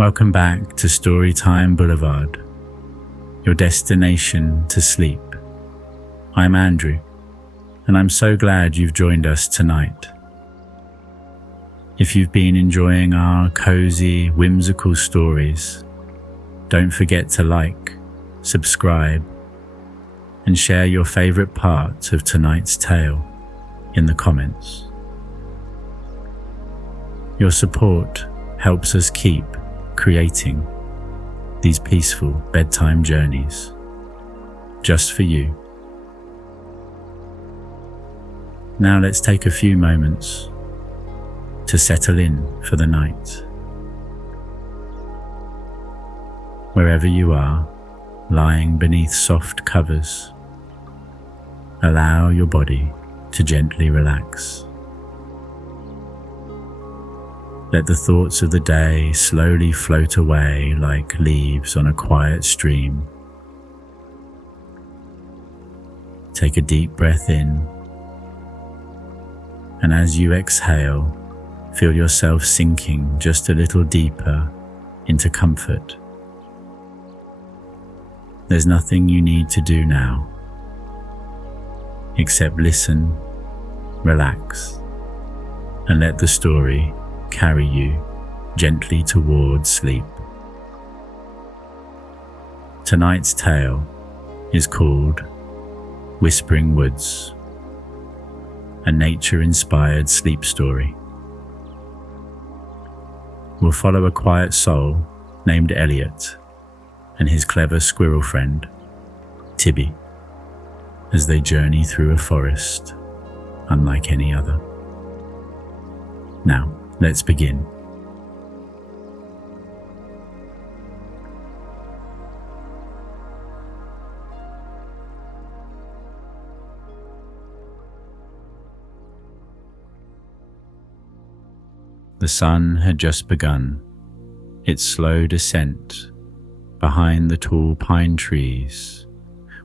Welcome back to Storytime Boulevard, your destination to sleep. I'm Andrew, and I'm so glad you've joined us tonight. If you've been enjoying our cozy, whimsical stories, don't forget to like, subscribe, and share your favorite parts of tonight's tale in the comments. Your support helps us keep creating these peaceful bedtime journeys just for you. Now let's take a few moments to settle in for the night. Wherever you are, lying beneath soft covers, allow your body to gently relax. Let the thoughts of the day slowly float away like leaves on a quiet stream. Take a deep breath in, and as you exhale, feel yourself sinking just a little deeper into comfort. There's nothing you need to do now, except listen, relax, and let the story carry you gently towards sleep. Tonight's tale is called Whispering Woods, a nature-inspired sleep story. We'll follow a quiet soul named Elliot and his clever squirrel friend, Tibby, as they journey through a forest unlike any other. Now, let's begin. The sun had just begun its slow descent behind the tall pine trees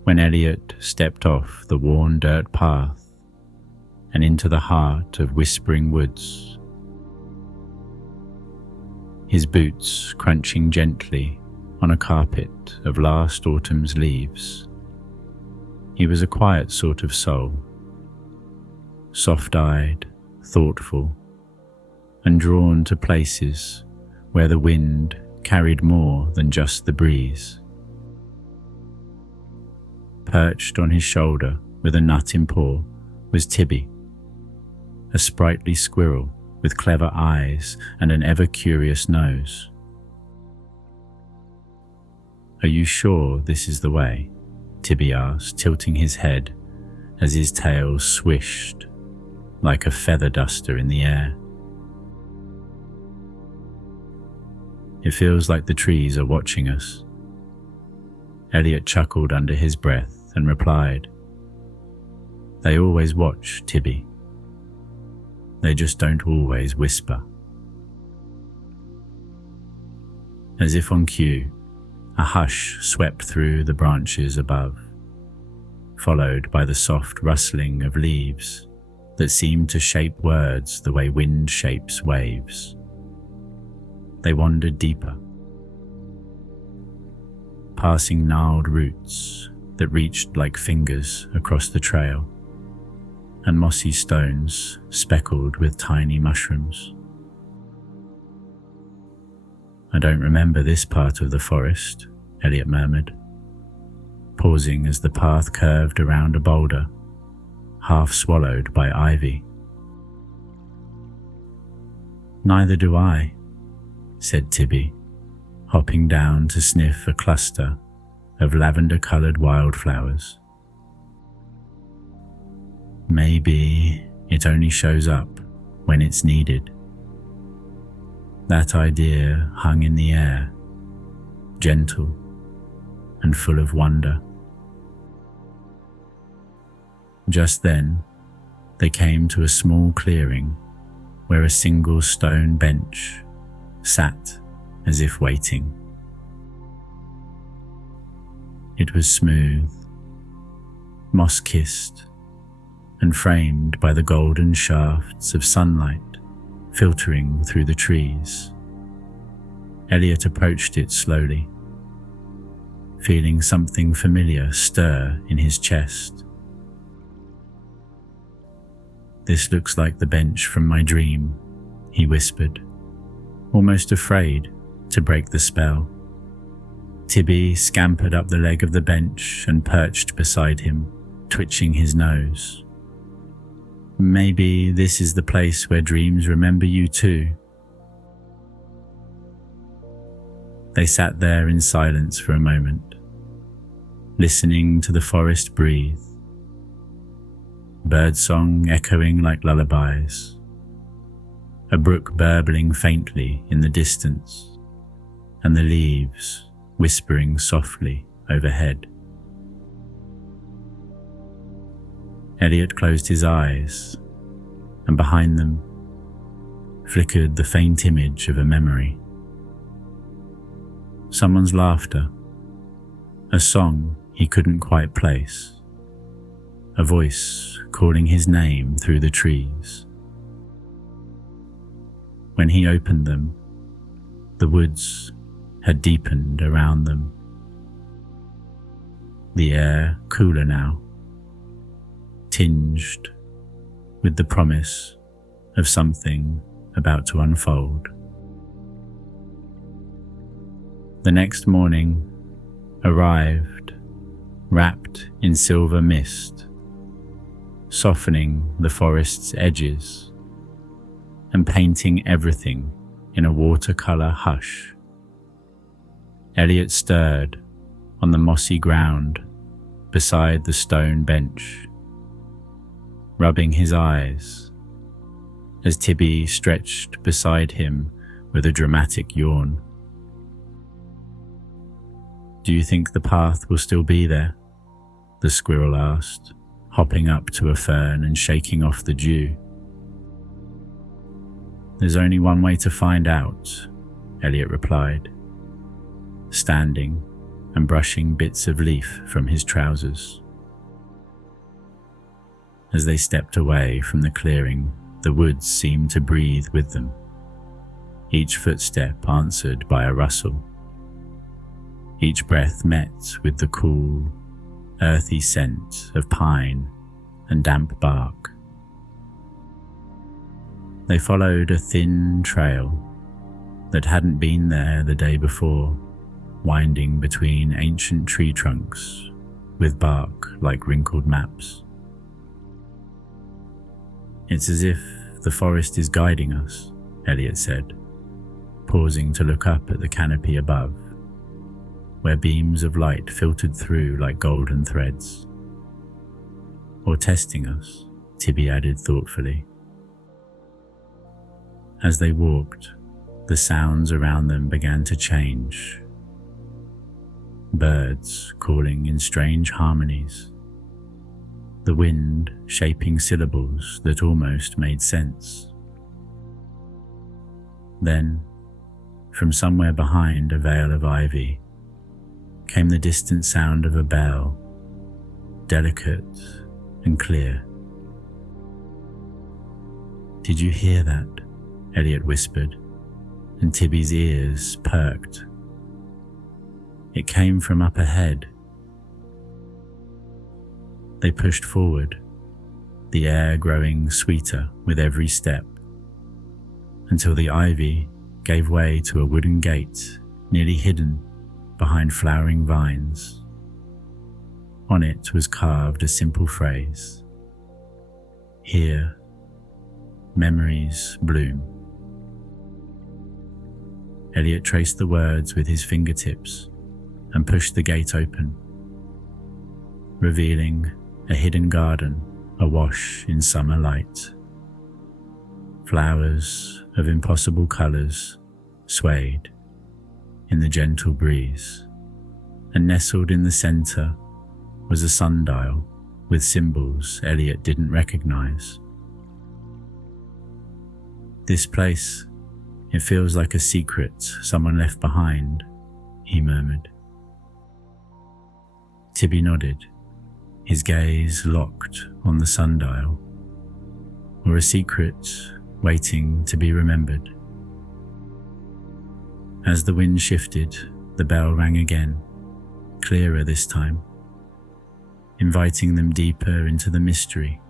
when Elliot stepped off the worn dirt path and into the heart of Whispering Woods. His boots crunching gently on a carpet of last autumn's leaves. He was a quiet sort of soul, soft-eyed, thoughtful, and drawn to places where the wind carried more than just the breeze. Perched on his shoulder with a nut in paw was Tibby, a sprightly squirrel with clever eyes and an ever-curious nose. "Are you sure this is the way?" Tibby asked, tilting his head as his tail swished like a feather duster in the air. "It feels like the trees are watching us." Elliot chuckled under his breath and replied, "They always watch, Tibby. They just don't always whisper." As if on cue, a hush swept through the branches above, followed by the soft rustling of leaves that seemed to shape words the way wind shapes waves. They wandered deeper, passing gnarled roots that reached like fingers across the trail, and mossy stones speckled with tiny mushrooms. "I don't remember this part of the forest," Elliot murmured, pausing as the path curved around a boulder, half swallowed by ivy. "Neither do I," said Tibby, hopping down to sniff a cluster of lavender-colored wildflowers. "Maybe it only shows up when it's needed." That idea hung in the air, gentle and full of wonder. Just then, they came to a small clearing where a single stone bench sat as if waiting. It was smooth, moss-kissed, and framed by the golden shafts of sunlight filtering through the trees. Elliot approached it slowly, feeling something familiar stir in his chest. "This looks like the bench from my dream," he whispered, almost afraid to break the spell. Tibby scampered up the leg of the bench and perched beside him, twitching his nose. "Maybe this is the place where dreams remember you too." They sat there in silence for a moment, listening to the forest breathe, birdsong echoing like lullabies, a brook burbling faintly in the distance, and the leaves whispering softly overhead. Elliot closed his eyes, and behind them flickered the faint image of a memory. Someone's laughter, a song he couldn't quite place, a voice calling his name through the trees. When he opened them, the woods had deepened around them, the air cooler now, tinged with the promise of something about to unfold. The next morning arrived, wrapped in silver mist, softening the forest's edges and painting everything in a watercolor hush. Elliot stirred on the mossy ground beside the stone bench, rubbing his eyes as Tibby stretched beside him with a dramatic yawn. "Do you think the path will still be there?" the squirrel asked, hopping up to a fern and shaking off the dew. "There's only one way to find out," Elliot replied, standing and brushing bits of leaf from his trousers. As they stepped away from the clearing, the woods seemed to breathe with them, each footstep answered by a rustle. Each breath met with the cool, earthy scent of pine and damp bark. They followed a thin trail that hadn't been there the day before, winding between ancient tree trunks with bark like wrinkled maps. "It's as if the forest is guiding us," Elliot said, pausing to look up at the canopy above, where beams of light filtered through like golden threads. "Or testing us," Tibby added thoughtfully. As they walked, the sounds around them began to change. Birds calling in strange harmonies, the wind shaping syllables that almost made sense. Then, from somewhere behind a veil of ivy, came the distant sound of a bell, delicate and clear. "Did you hear that?" Elliot whispered, and Tibby's ears perked. It came from up ahead. They pushed forward, the air growing sweeter with every step, until the ivy gave way to a wooden gate nearly hidden behind flowering vines. On it was carved a simple phrase: "Here, memories bloom." Elliot traced the words with his fingertips and pushed the gate open, revealing a hidden garden awash in summer light. Flowers of impossible colors swayed in the gentle breeze, and nestled in the center was a sundial with symbols Elliot didn't recognize. "This place, it feels like a secret someone left behind," he murmured. Tibby nodded, his gaze locked on the sundial, or a secret waiting to be remembered. As the wind shifted, the bell rang again, clearer this time, inviting them deeper into the mystery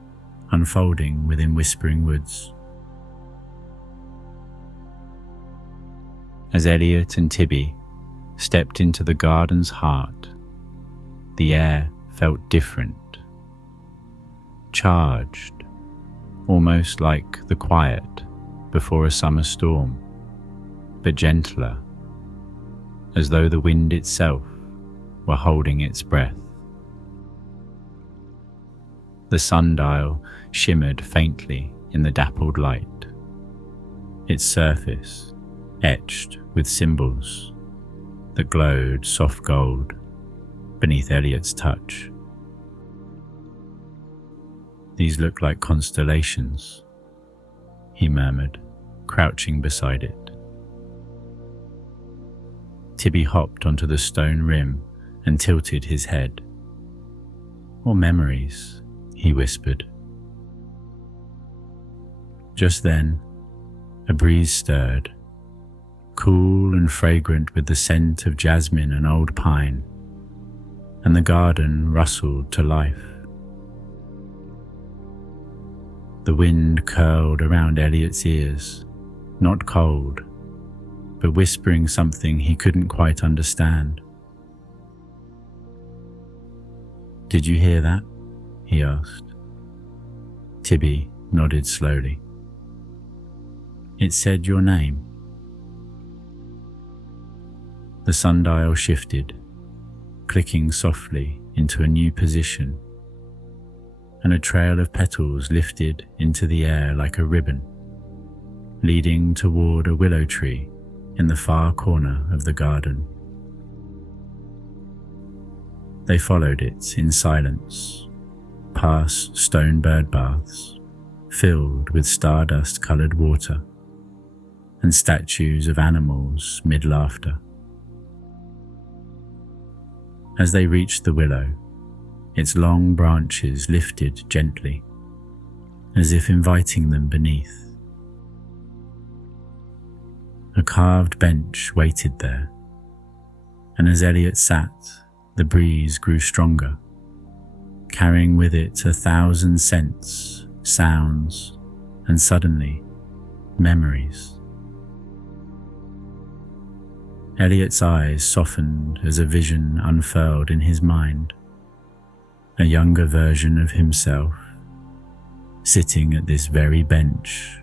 unfolding within Whispering Woods. As Elliot and Tibby stepped into the garden's heart, the air felt different, charged, almost like the quiet before a summer storm, but gentler, as though the wind itself were holding its breath. The sundial shimmered faintly in the dappled light, its surface etched with symbols that glowed soft gold beneath Elliot's touch. "These look like constellations," he murmured, crouching beside it. Tibby hopped onto the stone rim and tilted his head. "Or memories," he whispered. Just then, a breeze stirred, cool and fragrant with the scent of jasmine and old pine, and the garden rustled to life. The wind curled around Elliot's ears, not cold, but whispering something he couldn't quite understand. "Did you hear that?" he asked. Tibby nodded slowly. "It said your name." The sundial shifted, clicking softly into a new position, and a trail of petals lifted into the air like a ribbon, leading toward a willow tree in the far corner of the garden. They followed it in silence, past stone bird baths filled with stardust-coloured water, and statues of animals mid-laughter. As they reached the willow, its long branches lifted gently, as if inviting them beneath. A carved bench waited there, and as Elliot sat, the breeze grew stronger, carrying with it 1,000 scents, sounds, and suddenly, memories. Elliot's eyes softened as a vision unfurled in his mind. A younger version of himself, sitting at this very bench,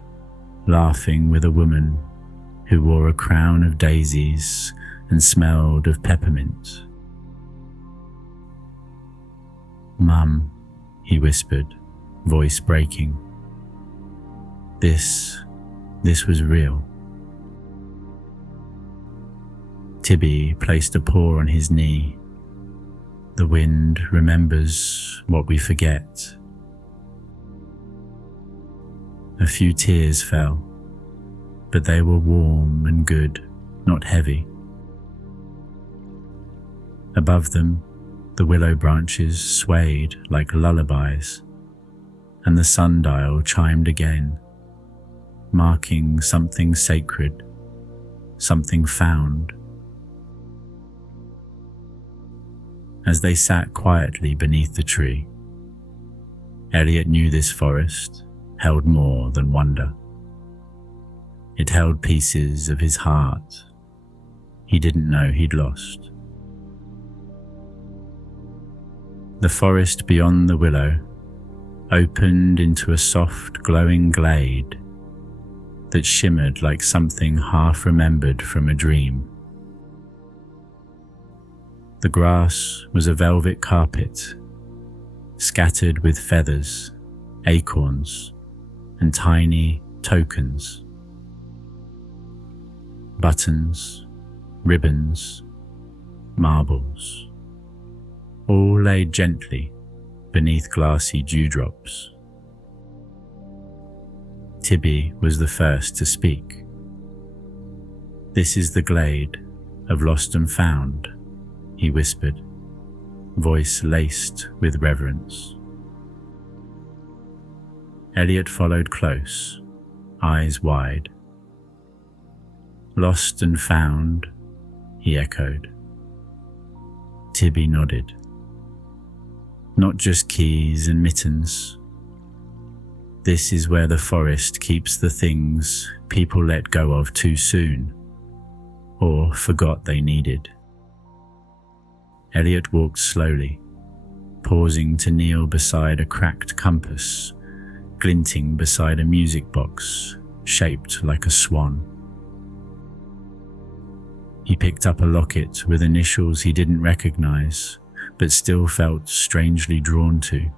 laughing with a woman who wore a crown of daisies and smelled of peppermint. "Mum," he whispered, voice breaking. This was real." Tibby placed a paw on his knee. "The wind remembers what we forget." A few tears fell, but they were warm and good, not heavy. Above them, the willow branches swayed like lullabies, and the sundial chimed again, marking something sacred, something found. As they sat quietly beneath the tree, Elliot knew this forest held more than wonder. It held pieces of his heart he didn't know he'd lost. The forest beyond the willow opened into a soft, glowing glade that shimmered like something half remembered from a dream. The grass was a velvet carpet, scattered with feathers, acorns, and tiny tokens. Buttons, ribbons, marbles, all laid gently beneath glassy dewdrops. Tibby was the first to speak. "This is the glade of lost and found," he whispered, voice laced with reverence. Elliot followed close, eyes wide. Lost and found, he echoed. Tibby nodded. Not just keys and mittens. This is where the forest keeps the things people let go of too soon, or forgot they needed. Elliot walked slowly, pausing to kneel beside a cracked compass, glinting beside a music box shaped like a swan. He picked up a locket with initials he didn't recognize, but still felt strangely drawn to.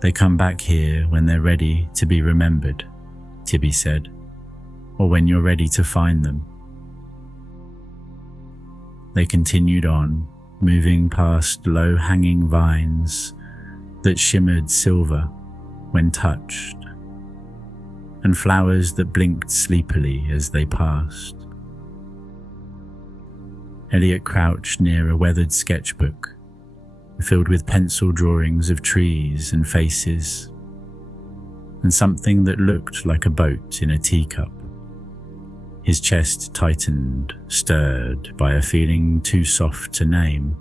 They come back here when they're ready to be remembered, Tibby said, or when you're ready to find them. They continued on, moving past low-hanging vines that shimmered silver when touched, and flowers that blinked sleepily as they passed. Elliot crouched near a weathered sketchbook, filled with pencil drawings of trees and faces, and something that looked like a boat in a teacup. His chest tightened, stirred by a feeling too soft to name.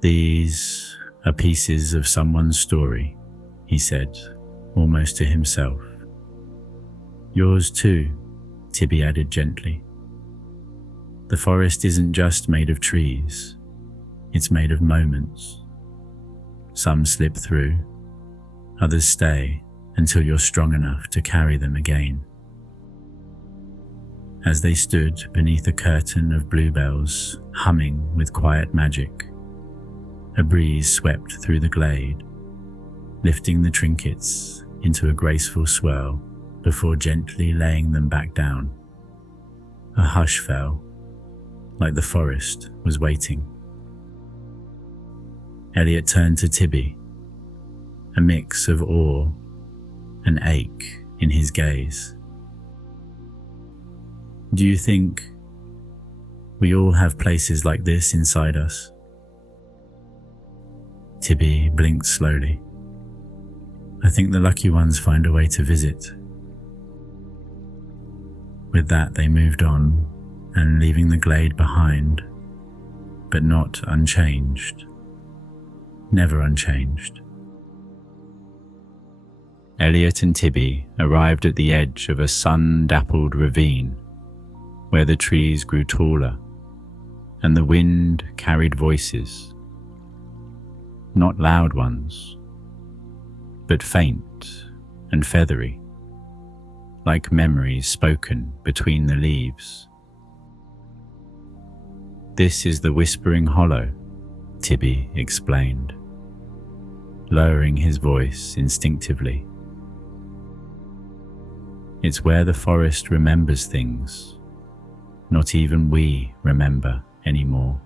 These are pieces of someone's story, he said, almost to himself. Yours too, Tibby added gently. The forest isn't just made of trees, it's made of moments. Some slip through, others stay until you're strong enough to carry them again. As they stood beneath a curtain of bluebells humming with quiet magic, a breeze swept through the glade, lifting the trinkets into a graceful swirl before gently laying them back down. A hush fell, like the forest was waiting. Elliot turned to Tibby, a mix of awe and ache in his gaze. Do you think we all have places like this inside us? Tibby blinked slowly. I think the lucky ones find a way to visit. With that, they moved on, and leaving the glade behind, but not unchanged. Never unchanged. Elliot and Tibby arrived at the edge of a sun-dappled ravine, where the trees grew taller, and the wind carried voices. Not loud ones, but faint and feathery, like memories spoken between the leaves. This is the Whispering Hollow, Tibby explained, lowering his voice instinctively. It's where the forest remembers things not even we remember anymore.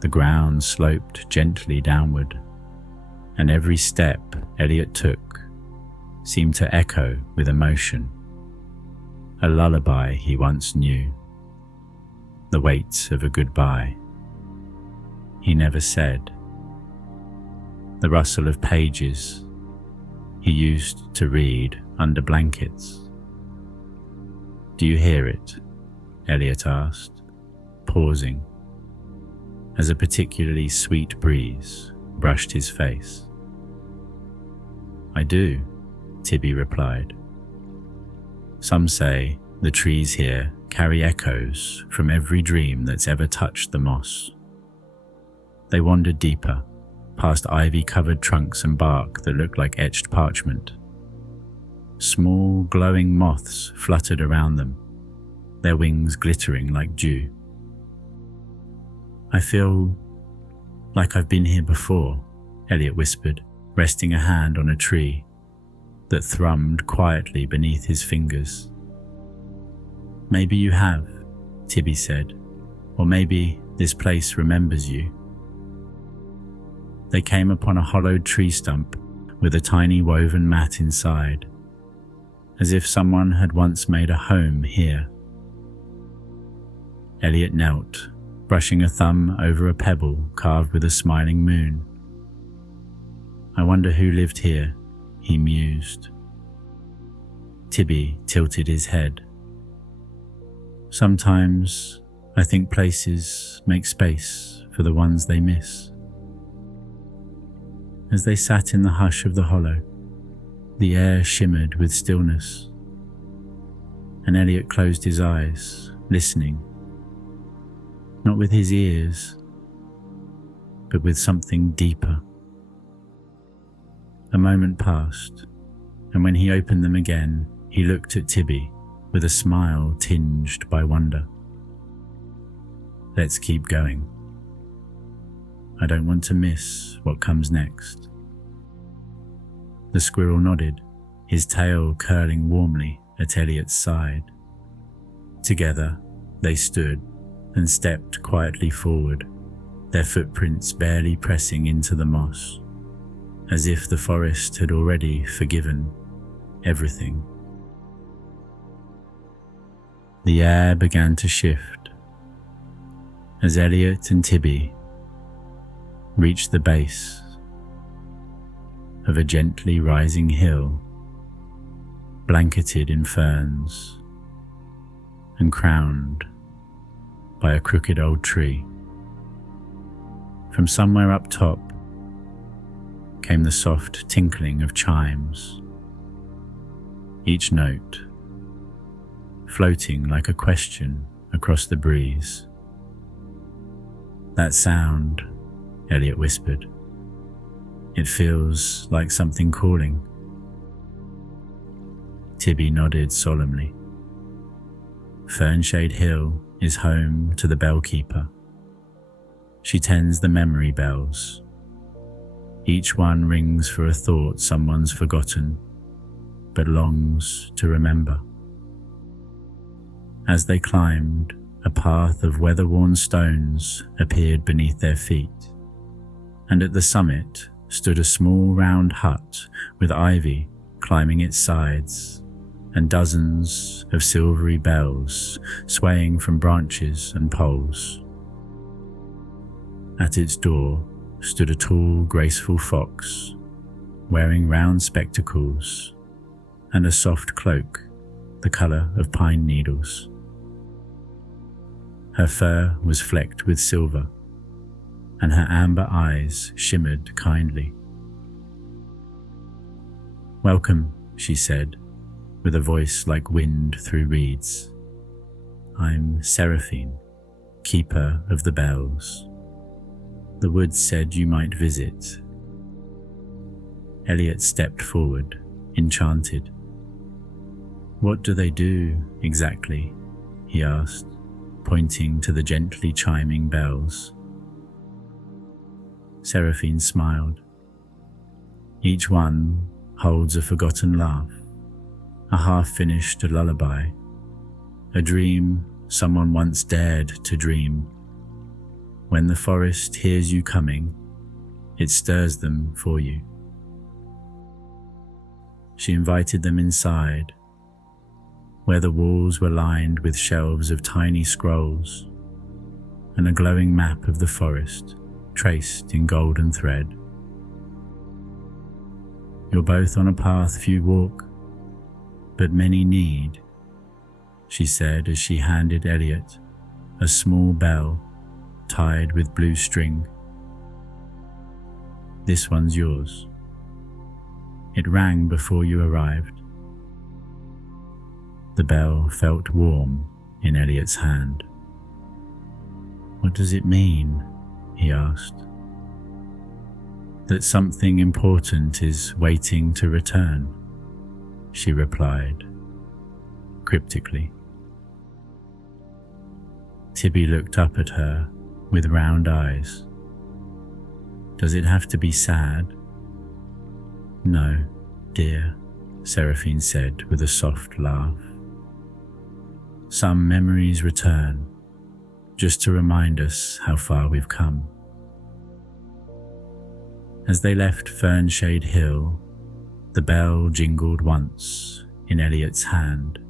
The ground sloped gently downward, and every step Elliot took seemed to echo with emotion, a lullaby he once knew, the weight of a goodbye he never said, the rustle of pages he used to read under blankets. Do you hear it? Elliot asked, pausing, as a particularly sweet breeze brushed his face. I do, Tibby replied. Some say the trees here carry echoes from every dream that's ever touched the moss. They wandered deeper, past ivy-covered trunks and bark that looked like etched parchment. Small, glowing moths fluttered around them, their wings glittering like dew. I feel like I've been here before, Elliot whispered, resting a hand on a tree that thrummed quietly beneath his fingers. Maybe you have, Tibby said, or maybe this place remembers you. They came upon a hollowed tree stump with a tiny woven mat inside, as if someone had once made a home here. Elliot knelt, brushing a thumb over a pebble carved with a smiling moon. I wonder who lived here, he mused, Tibby tilted his head. Sometimes I think places make space for the ones they miss. As they sat in the hush of the hollow, the air shimmered with stillness, and Elliot closed his eyes, listening, not with his ears, but with something deeper. A moment passed, and when he opened them again, he looked at Tibby with a smile tinged by wonder. Let's keep going. I don't want to miss what comes next. The squirrel nodded, his tail curling warmly at Elliot's side. Together, they stood and stepped quietly forward, their footprints barely pressing into the moss, as if the forest had already forgiven everything. The air began to shift as Elliot and Tibby reached the base of a gently rising hill, blanketed in ferns and crowned by a crooked old tree. From somewhere up top came the soft tinkling of chimes, each note floating like a question across the breeze. That sound, Elliot whispered. It feels like something calling. Tibby nodded solemnly. Fernshade Hill is home to the bellkeeper. She tends the memory bells. Each one rings for a thought someone's forgotten, but longs to remember. As they climbed, a path of weather-worn stones appeared beneath their feet, and at the summit stood a small round hut with ivy climbing its sides and dozens of silvery bells swaying from branches and poles. At its door stood a tall, graceful fox, wearing round spectacles and a soft cloak the colour of pine needles. Her fur was flecked with silver, and her amber eyes shimmered kindly. "Welcome," she said, with a voice like wind through reeds. "I'm Seraphine, keeper of the bells. The woods said you might visit." Elliot stepped forward, enchanted. "What do they do, exactly?" he asked, pointing to the gently chiming bells. Seraphine smiled. "Each one holds a forgotten laugh, a half-finished lullaby, a dream someone once dared to dream. When the forest hears you coming, it stirs them for you." She invited them inside, where the walls were lined with shelves of tiny scrolls and a glowing map of the forest traced in golden thread. "You're both on a path few walk, but many need," she said as she handed Elliot a small bell tied with blue string. "This one's yours. It rang before you arrived." The bell felt warm in Elliot's hand. "What does it mean?" he asked. "That something important is waiting to return," she replied, cryptically. Tibby looked up at her with round eyes. "Does it have to be sad?" "No, dear," Seraphine said with a soft laugh. "Some memories return, just to remind us how far we've come." As they left Fernshade Hill, the bell jingled once in Elliot's hand,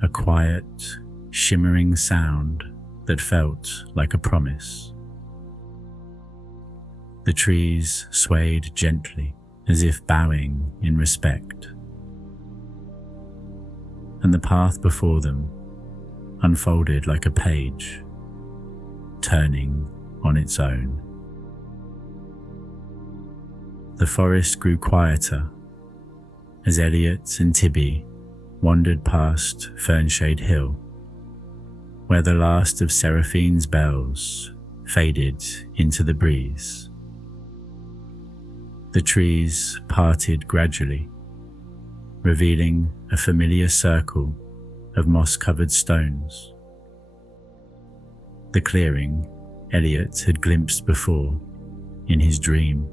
a quiet, shimmering sound that felt like a promise. The trees swayed gently, as if bowing in respect. and the path before them unfolded like a page, turning on its own. The forest grew quieter as Elliot and Tibby wandered past Fernshade Hill, where the last of Seraphine's bells faded into the breeze. The trees parted gradually, revealing a familiar circle of moss-covered stones. The clearing Elliot had glimpsed before in his dream.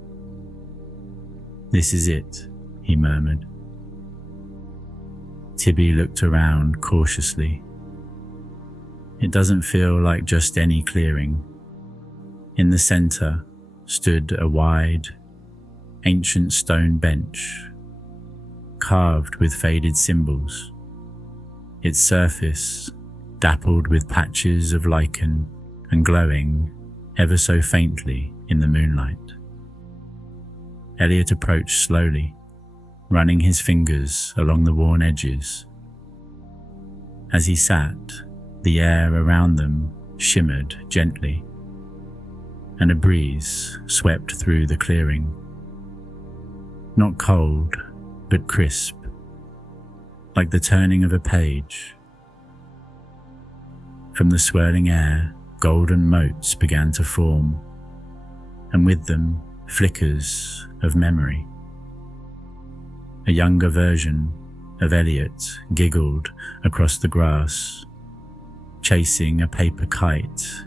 "This is it," he murmured. Tibby looked around cautiously. It doesn't feel like just any clearing. In the center stood a wide, ancient stone bench, carved with faded symbols, its surface dappled with patches of lichen and glowing ever so faintly in the moonlight. Elliot approached slowly, running his fingers along the worn edges. As he sat, the air around them shimmered gently, and a breeze swept through the clearing. Not cold, but crisp, like the turning of a page. From the swirling air, golden motes began to form, and with them, flickers of memory. A younger version of Elliot giggled across the grass, chasing a paper kite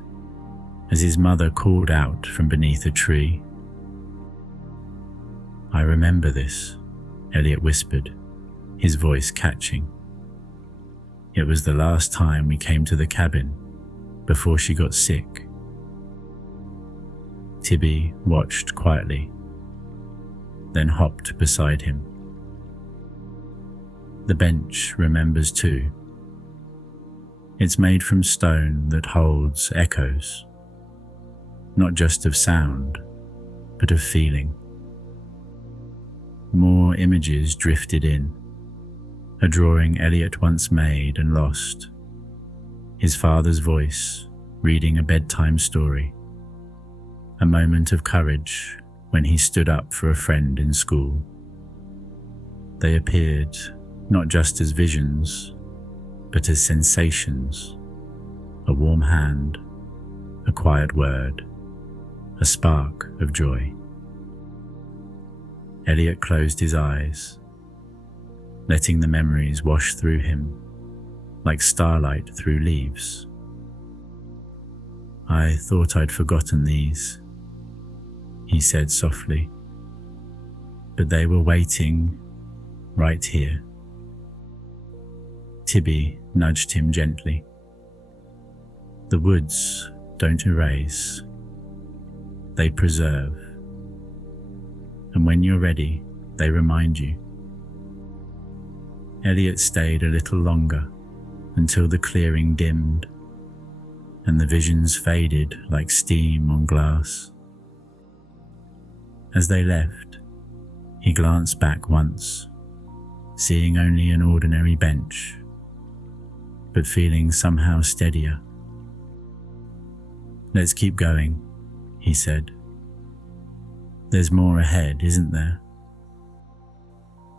as his mother called out from beneath a tree. "I remember this," Elliot whispered, his voice catching. "It was the last time we came to the cabin before she got sick." Tibby watched quietly, then hopped beside him. The bench remembers too. It's made from stone that holds echoes, not just of sound, but of feeling. More images drifted in, a drawing Elliot once made and lost, his father's voice reading a bedtime story, a moment of courage when he stood up for a friend in school. They appeared not just as visions, but as sensations, a warm hand, a quiet word, a spark of joy. Elliot closed his eyes, letting the memories wash through him like starlight through leaves. "I thought I'd forgotten these," he said softly, "but they were waiting right here." Tibby nudged him gently. "The woods don't erase, they preserve. And when you're ready, they remind you." Elliot stayed a little longer until the clearing dimmed and the visions faded like steam on glass. As they left, he glanced back once, seeing only an ordinary bench, but feeling somehow steadier. "Let's keep going," he said. "There's more ahead, isn't there?"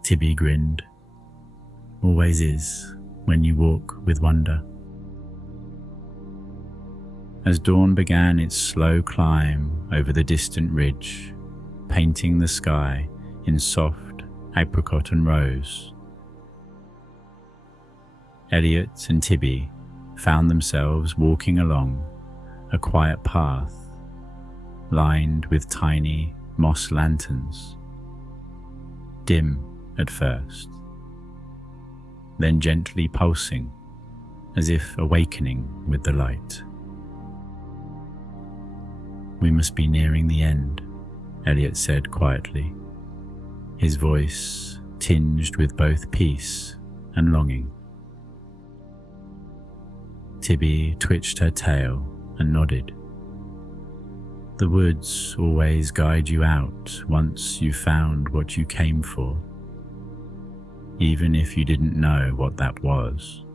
Tibby grinned. "Always is when you walk with wonder." As dawn began its slow climb over the distant ridge, painting the sky in soft apricot and rose, Elliot and Tibby found themselves walking along a quiet path lined with tiny moss lanterns, dim at first, then gently pulsing as if awakening with the light. "We must be nearing the end," Elliot said quietly, his voice tinged with both peace and longing. Tibby twitched her tail and nodded. "The woods always guide you out once you've found what you came for. even if you didn't know what that was.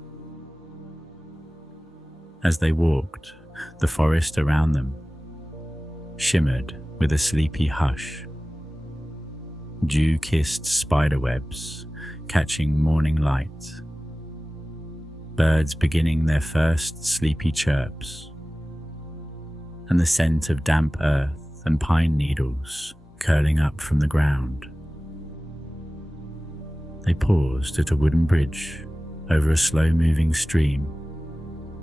As they walked, the forest around them shimmered with a sleepy hush. Dew-kissed spiderwebs catching morning light, birds beginning their first sleepy chirps, and the scent of damp earth and pine needles curling up from the ground. They paused at a wooden bridge over a slow-moving stream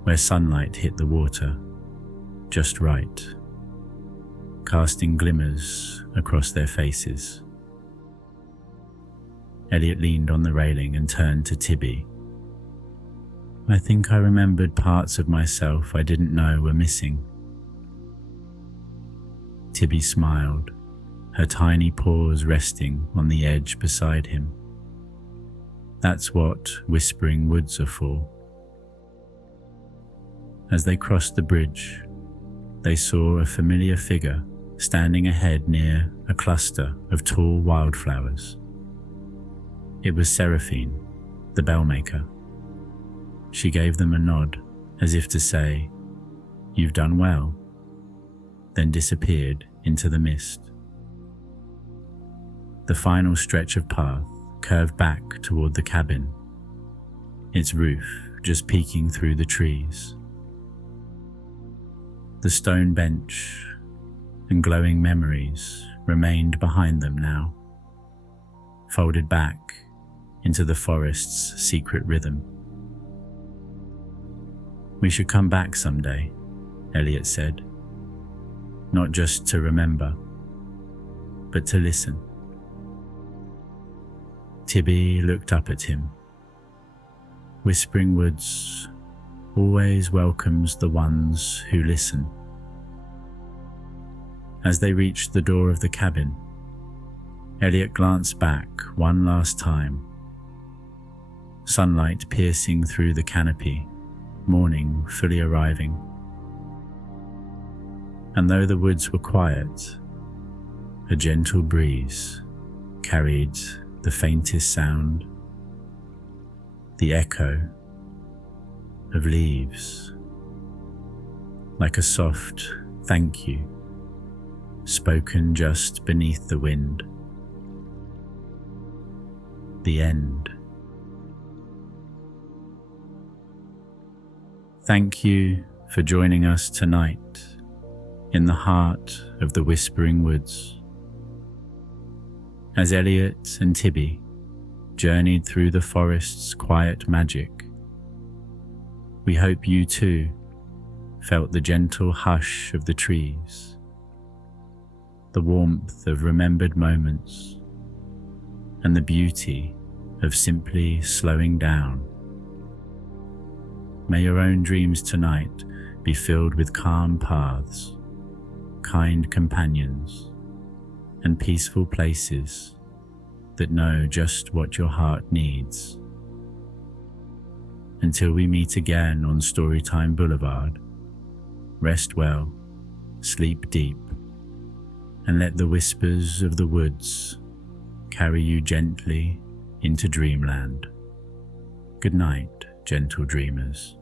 where sunlight hit the water just right, casting glimmers across their faces. Elliot leaned on the railing and turned to Tibby. I think I remembered parts of myself I didn't know were missing. Tibby smiled, her tiny paws resting on the edge beside him. That's what whispering woods are for. As they crossed the bridge, they saw a familiar figure standing ahead near a cluster of tall wildflowers. It was Seraphine, the bellmaker. She gave them a nod, as if to say, "You've done well," then disappeared into the mist. The final stretch of path curved back toward the cabin, its roof just peeking through the trees. The stone bench and glowing memories remained behind them now, folded back into the forest's secret rhythm. We should come back someday, Elliot said. Not just to remember, but to listen. Tibby looked up at him. Whispering Woods always welcomes the ones who listen. As they reached the door of the cabin, Elliot glanced back one last time. Sunlight piercing through the canopy, morning fully arriving. And though the woods were quiet, a gentle breeze carried the faintest sound, the echo of leaves, like a soft thank you spoken just beneath the wind. The end. Thank you for joining us tonight in the heart of the Whispering Woods. As Elliot and Tibby journeyed through the forest's quiet magic, we hope you too felt the gentle hush of the trees, the warmth of remembered moments, and the beauty of simply slowing down. May your own dreams tonight be filled with calm paths, kind companions, and peaceful places that know just what your heart needs. Until we meet again on Storytime Boulevard, rest well, sleep deep, and let the whispers of the woods carry you gently into dreamland. Good night, gentle dreamers.